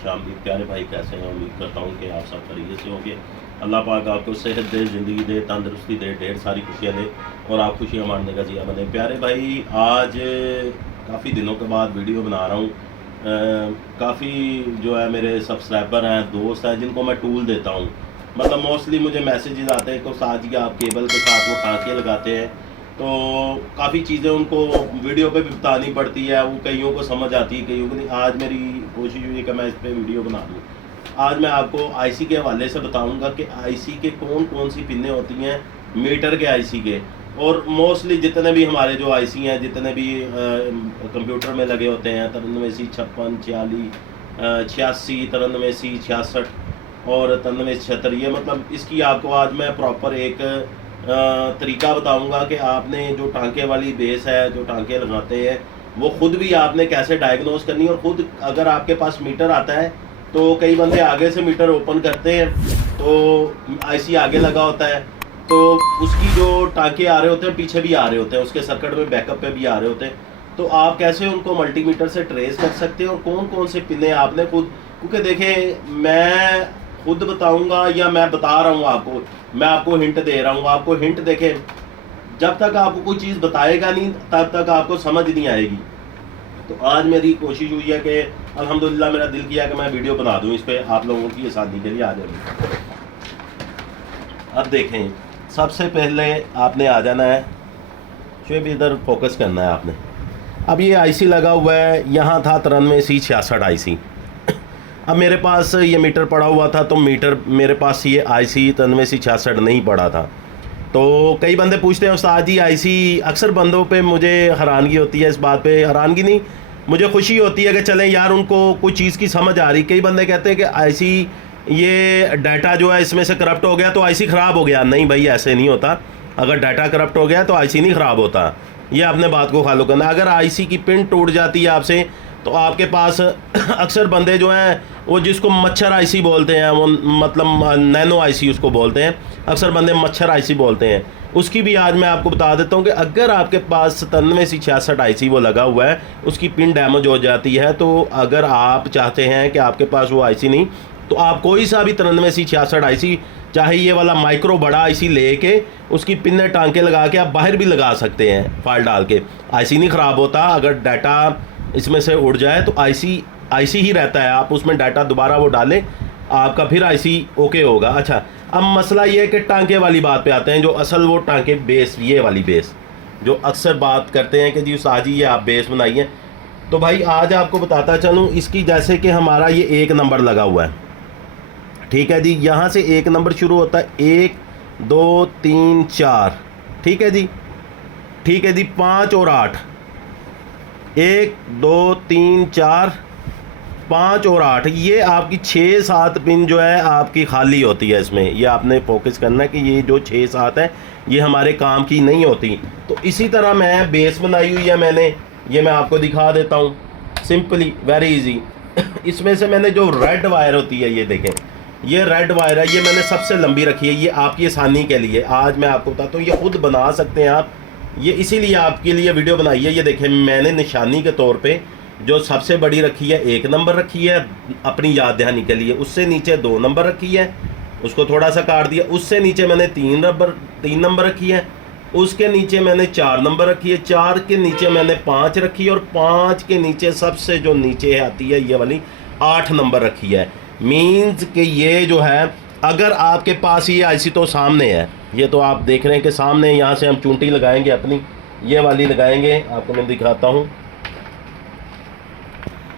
खुशामदीद प्यारे भाई, कैसे हैं? उम्मीद करता हूँ कि आप सब खैरियत से होंगे। अल्लाह पाक आपको सेहत दे, ज़िंदगी दे, तंदरुस्ती दे, ढेर सारी खुशियाँ दे और आप खुशियाँ मानने का जिया बने। प्यारे भाई, आज काफ़ी दिनों के बाद वीडियो बना रहा हूँ। काफ़ी जो है मेरे सब्सक्राइबर हैं, दोस्त हैं, जिनको मैं टूल देता हूँ। मतलब मोस्टली मुझे मैसेजेस आते हैं कि उस्ताद जी आप केबल के साथ वो टाँके लगाते हैं, तो काफ़ी चीज़ें उनको वीडियो पे भी बतानी पड़ती है। वो कईयों को समझ आती है, कईयों को नहीं। आज मेरी कोशिश हुई है कि मैं इस पे वीडियो बना दूँ। आज मैं आपको आईसी के हवाले से बताऊंगा कि आईसी के कौन कौन सी पिनें होती हैं, मीटर के आईसी के। और मोस्टली जितने भी हमारे जो आईसी हैं, जितने भी कंप्यूटर में लगे होते हैं, 93C 56 46 86 93C 66 और 93C 76, ये मतलब इसकी आपको आज मैं प्रॉपर एक तरीका बताऊंगा कि आपने जो टांके वाली बेस है, जो टांके लगाते हैं, वो खुद भी आपने कैसे डायग्नोस करनी है। और ख़ुद अगर आपके पास मीटर आता है तो कई बंदे आगे से मीटर ओपन करते हैं, तो आईसी आगे लगा होता है, तो उसकी जो टांके आ रहे होते हैं पीछे भी आ रहे होते हैं, उसके सर्किट में बैकअप पे भी आ रहे होते हैं। तो आप कैसे उनको मल्टीमीटर से ट्रेस कर सकते हैं और कौन कौन से पिने आपने खुद, क्योंकि देखें मैं खुद बताऊंगा या मैं बता रहा हूँ आपको, मैं आपको हिंट दे रहा हूँ। आपको हिंट देखें, जब तक आपको कोई चीज़ बताएगा नहीं तब तक आपको समझ नहीं आएगी। तो आज मेरी कोशिश हुई है कि अल्हम्दुलिल्लाह मेरा दिल किया कि मैं वीडियो बना दूं इस पर, आप लोगों की आसानी के लिए आ जाएगी। अब देखें, सबसे पहले आपने आ जाना है, शुएब इधर फोकस करना है आपने। अब ये आईसी लगा हुआ है, यहाँ था 93C 66 आईसी। अब मेरे पास ये मीटर पड़ा हुआ था, तो मीटर मेरे पास ये आईसी 93C 66 नहीं पड़ा था। तो कई बंदे पूछते हैं उस्ताद जी आईसी, अक्सर बंदों पे मुझे हैरानगी होती है, इस बात पे हैरानगी नहीं, मुझे खुशी होती है कि चलें यार उनको कोई चीज़ की समझ आ रही। कई बंदे कहते हैं कि आईसी ये डाटा जो है इसमें से करप्ट हो गया तो आईसी ख़राब हो गया। नहीं भाई, ऐसे नहीं होता। अगर डाटा करप्ट हो गया तो आईसी नहीं ख़राब होता। ये अपने बात को फॉलो करना। अगर आईसी की पिन टूट जाती है आपसे, तो आपके पास अक्सर बंदे जो हैं वो जिसको मच्छर आईसी बोलते हैं, वो मतलब नैनो आईसी उसको बोलते हैं, अक्सर बंदे मच्छर आईसी बोलते हैं, उसकी भी आज मैं आपको बता देता हूँ कि अगर आपके पास 93C 66 आईसी वो लगा हुआ है, उसकी पिन डैमेज हो जाती है, तो अगर आप चाहते हैं कि आपके पास वो आईसी नहीं, तो आप कोई सा भी 93C 66 आईसी, चाहे ये वाला माइक्रो बड़ा आईसी लेके उसकी पिन टांके लगा के आप बाहर भी लगा सकते हैं फाइल डाल के, आईसी नहीं ख़राब होता। अगर डाटा इसमें से उड़ जाए तो आईसी ही रहता है, आप उसमें डाटा दोबारा वो डालें, आपका फिर आईसी ओके होगा। अच्छा, अब मसला ये है कि टांके वाली बात पे आते हैं, जो असल वो टांके बेस, ये वाली बेस जो अक्सर बात करते हैं कि जी उस्ताद जी ये आप बेस बनाइए। तो भाई आज आपको बताता चलूँ इसकी, जैसे कि हमारा ये 1 नंबर लगा हुआ है, ठीक है जी, यहाँ से 1 नंबर शुरू होता है, 1 2 3 4, ठीक है जी, ठीक है जी, 5 और 8, 1 2 3 4 5 और 8, ये आपकी 6-7 पिन जो है आपकी खाली होती है इसमें। ये आपने फोकस करना है कि ये जो 6-7 है ये हमारे काम की नहीं होती। तो इसी तरह मैं बेस बनाई हुई है मैंने, ये मैं आपको दिखा देता हूँ सिंपली, वेरी इजी। इसमें से मैंने जो रेड वायर होती है, ये देखें, ये रेड वायर है, ये मैंने सबसे लंबी रखी है, ये आपकी आसानी के लिए। आज मैं आपको बताता हूँ, ये खुद बना सकते हैं आप, ये इसीलिए आपके लिए वीडियो बनाई है। ये देखें, मैंने निशानी के तौर पे जो सबसे बड़ी रखी है 1 नंबर रखी है अपनी याद दहानी के लिए, उससे नीचे 2 नंबर रखी है, उसको थोड़ा सा काट दिया, उससे नीचे मैंने 3 नंबर रखी है, उसके नीचे मैंने 4 नंबर रखी है, 4 के नीचे मैंने 5 रखी है, और 5 के नीचे सबसे जो नीचे आती है ये वाली 8 नंबर रखी है। मीन्स कि ये जो है, अगर आपके पास ये आईसी तो सामने है, ये तो आप देख रहे हैं कि सामने, यहाँ से हम चूंटी लगाएंगे अपनी, ये वाली लगाएंगे, आपको मैं दिखाता हूँ,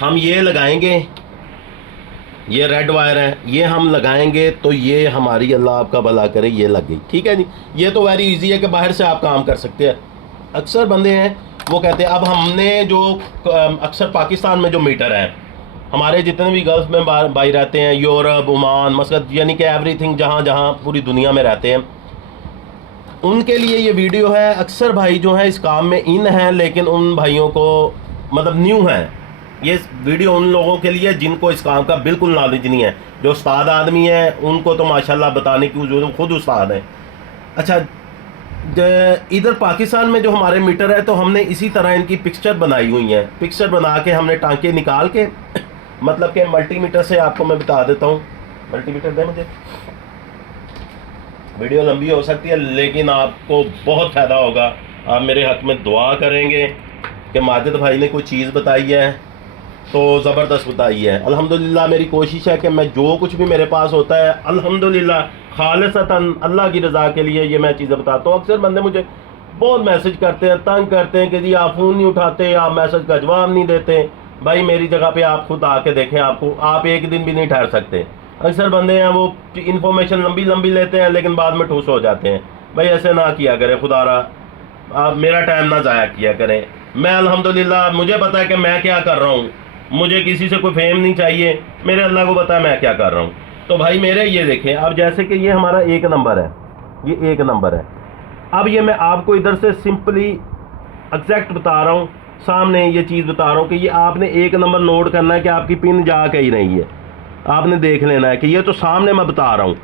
हम ये लगाएंगे, ये रेड वायर है, ये हम लगाएंगे तो ये हमारी, अल्लाह आपका भला करे, ये लग गई, ठीक है जी। ये तो वेरी इजी है कि बाहर से आप काम कर सकते हैं। अक्सर बंदे हैं वो कहते हैं, अब हमने जो अक्सर पाकिस्तान में जो मीटर हैं, हमारे जितने भी गल्फ में भाई रहते हैं, यूरोप, ओमान, मस्कत, यानी कि एवरीथिंग, जहाँ जहाँ पूरी दुनिया में रहते हैं, उनके लिए ये वीडियो है। अक्सर भाई जो है इस काम में इन हैं, लेकिन उन भाइयों को मतलब न्यू हैं, ये वीडियो उन लोगों के लिए जिनको इस काम का बिल्कुल नॉलेज नहीं है। जो उस्ताद आदमी है उनको तो माशाल्लाह बताने की, जो खुद उस्ताद है। अच्छा, इधर पाकिस्तान में जो हमारे मीटर है, तो हमने इसी तरह इनकी पिक्चर बनाई हुई है, पिक्चर बना के हमने टांके निकाल के मतलब कि मल्टीमीटर से आपको मैं बता देता हूँ। मल्टीमीटर दें मुझे, वीडियो लंबी हो सकती है लेकिन आपको बहुत फ़ायदा होगा। आप मेरे हक में दुआ करेंगे कि माजिद भाई ने कोई चीज़ बताई है तो ज़बरदस्त बताई है। अल्हम्दुलिल्लाह मेरी कोशिश है कि मैं जो कुछ भी मेरे पास होता है अल्हम्दुलिल्लाह खालिसतन अल्लाह की रज़ा के लिए ये मैं चीज़ें बताता हूँ। अक्सर बंदे मुझे बहुत मैसेज करते हैं, तंग करते हैं कि जी आप फ़ोन नहीं उठाते, आप मैसेज का जवाब नहीं देते। भाई मेरी जगह पे आप खुद आके देखें, आपको आप एक दिन भी नहीं ठहर सकते। अक्सर बंदे हैं वो इन्फॉर्मेशन लंबी लंबी लेते हैं लेकिन बाद में ठूस हो जाते हैं। भाई ऐसे ना किया करें, खुदारा आप मेरा टाइम ना ज़ाया किया करें। मैं अल्हम्दुलिल्लाह मुझे पता है कि मैं क्या कर रहा हूँ, मुझे किसी से कोई फेम नहीं चाहिए, मेरे अल्लाह को पता है मैं क्या कर रहा हूँ। तो भाई मेरे ये देखें, अब जैसे कि ये हमारा 1 नंबर है, ये 1 नंबर है। अब ये मैं आपको इधर से सिंपली एग्जैक्ट बता रहा हूँ, सामने ये चीज़ बता रहा हूँ कि ये आपने 1 नंबर नोट करना है कि आपकी पिन जा कहीं रही है, आपने देख लेना है कि ये तो सामने मैं बता रहा हूँ।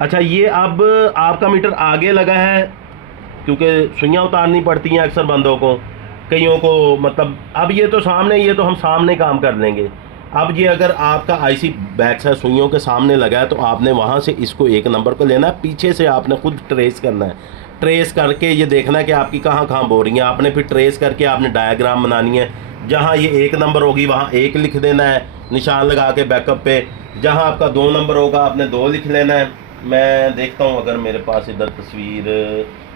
अच्छा ये अब आपका मीटर आगे लगा है क्योंकि सुइयाँ उतारनी पड़ती हैं अक्सर बंदों को, कईयों को, मतलब अब ये तो सामने, ये तो हम सामने काम कर लेंगे। अब ये अगर आपका आईसी बैक साइड सुइयों के सामने लगा है तो आपने वहाँ से इसको 1 नंबर को लेना है, पीछे से आपने खुद ट्रेस करना है। ट्रेस करके ये देखना है कि आपकी कहाँ कहाँ बोरियाँ, आपने फिर ट्रेस करके आपने डायग्राम बनानी है। जहाँ ये 1 नंबर होगी वहाँ 1 लिख देना है निशान लगा के बैकअप पे। जहाँ आपका 2 नंबर होगा आपने 2 लिख लेना है। मैं देखता हूँ अगर मेरे पास इधर तस्वीर,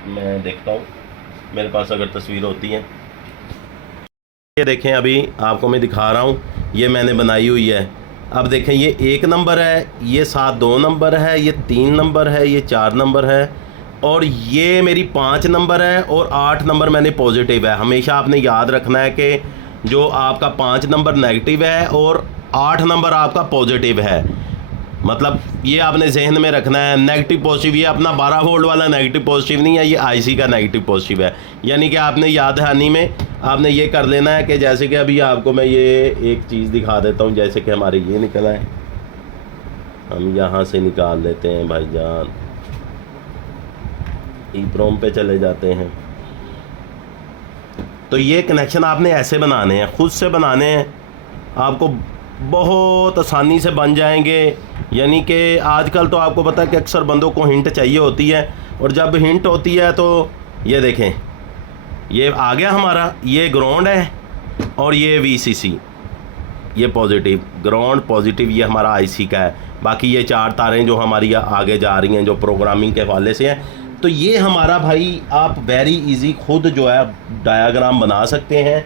मैं देखता हूँ मेरे पास अगर तस्वीर होती है। ये देखें अभी आपको मैं दिखा रहा हूँ, ये मैंने बनाई हुई है। अब देखें ये 1 नंबर है, ये साथ 2 नंबर है, ये 3 नंबर है, ये 4 नंबर है और ये मेरी 5 नंबर है और 8 नंबर मैंने पॉजिटिव है। हमेशा आपने याद रखना है कि जो आपका 5 नंबर नेगेटिव है और 8 नंबर आपका पॉजिटिव है। मतलब ये आपने जहन में रखना है। नेगेटिव पॉजिटिव ये अपना 12 वोल्ट वाला नेगेटिव पॉजिटिव नहीं है, ये आईसी का नेगेटिव पॉजिटिव है। यानी कि आपने याद दहानी में आपने ये कर लेना है कि जैसे कि अभी आपको मैं ये एक चीज़ दिखा देता हूँ। जैसे कि हमारे ये निकला है, हम यहाँ से निकाल लेते हैं भाईजान, ईप्रोम पे चले जाते हैं। तो ये कनेक्शन आपने ऐसे बनाने हैं, खुद से बनाने हैं, आपको बहुत आसानी से बन जाएंगे। यानी कि आजकल तो आपको पता है कि अक्सर बंदों को हिंट चाहिए होती है और जब हिंट होती है तो ये देखें ये आ गया हमारा, ये ग्राउंड है और ये वीसीसी, ये पॉजिटिव, ग्राउंड पॉजिटिव, ये हमारा आईसी का है। बाकी ये 4 तारें जो हमारी आगे जा रही हैं जो प्रोग्रामिंग के हवाले से हैं। तो ये हमारा भाई आप वेरी इजी खुद जो है डायाग्राम बना सकते हैं।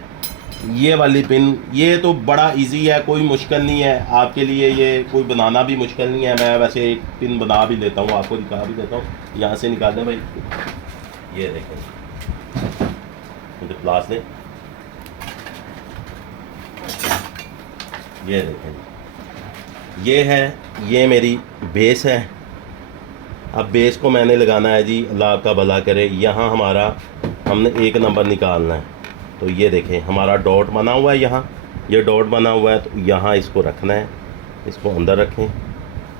ये वाली पिन ये तो बड़ा इजी है, कोई मुश्किल नहीं है आपके लिए, ये कोई बनाना भी मुश्किल नहीं है। मैं वैसे एक पिन बना भी देता हूँ, आपको दिखा भी देता हूँ। यहाँ से निकाल दें भाई, ये देखें मुझे प्लास दें, ये देखें ये है, ये मेरी बेस है। अब बेस को मैंने लगाना है जी, अल्लाह आपका भला करे। यहाँ हमारा हमने 1 नंबर निकालना है। तो ये देखें हमारा डॉट बना हुआ है, यहाँ ये डॉट बना हुआ है, तो यहाँ इसको रखना है, इसको अंदर रखें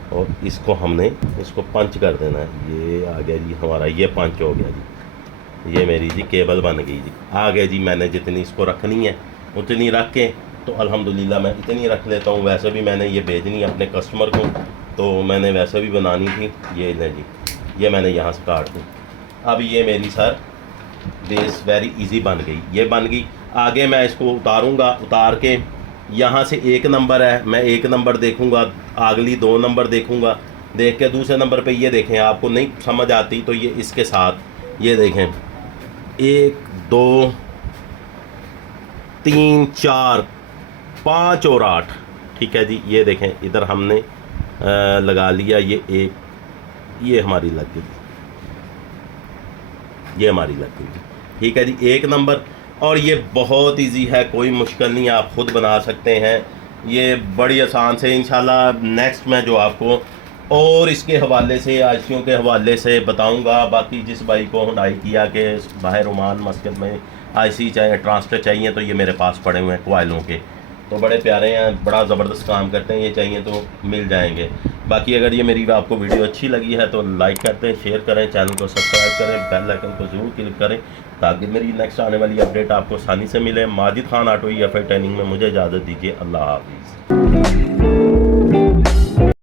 और इसको हमने इसको पंच कर देना है। ये आ गया जी हमारा, ये पंच हो गया जी, ये मेरी जी केबल बन गई जी। आ गया जी, मैंने जितनी इसको रखनी है उतनी रख के, तो अल्हम्दुलिल्लाह मैं इतनी रख लेता हूँ। वैसे भी मैंने ये भेजनी है अपने कस्टमर को, तो मैंने वैसे भी बनानी थी। ये ले जी, ये मैंने यहाँ से काट दी। अब ये मेरी सर बेस वेरी इजी बन गई, ये बन गई। आगे मैं इसको उतारूंगा, उतार के यहाँ से 1 नंबर है, मैं 1 नंबर देखूंगा, अगली 2 नंबर देखूंगा, देख के दूसरे नंबर पे ये देखें, आपको नहीं समझ आती तो ये इसके साथ ये देखें 1 2 3 4 5 और 8, ठीक है जी। ये देखें इधर हमने लगा लिया, ये एक, ये हमारी लग गई, ये हमारी लग गई, ठीक है जी 1 नंबर। और ये बहुत इजी है, कोई मुश्किल नहीं है, आप खुद बना सकते हैं। ये बड़ी आसान से इंशाल्लाह नेक्स्ट में जो आपको और इसके हवाले से आईसीयों के हवाले से बताऊंगा। बाकी जिस भाई को हुंडई किया के बाहर ओमान मस्जिद में आईसी चाहिए, ट्रांसफर चाहिए, तो ये मेरे पास पड़े हुए हैं कोयलों के, तो बड़े प्यारे हैं, बड़ा ज़बरदस्त काम करते हैं, ये चाहिए तो मिल जाएंगे। बाकी अगर ये मेरी आपको वीडियो अच्छी लगी है तो लाइक करते हैं, शेयर करें, चैनल को सब्सक्राइब करें, बेल आइकन को ज़रूर क्लिक करें ताकि मेरी नेक्स्ट आने वाली अपडेट आपको आसानी से मिले। माजिद खान ऑटो या फिर ट्रेनिंग में मुझे इजाज़त दीजिए। अल्लाह हाफिज़।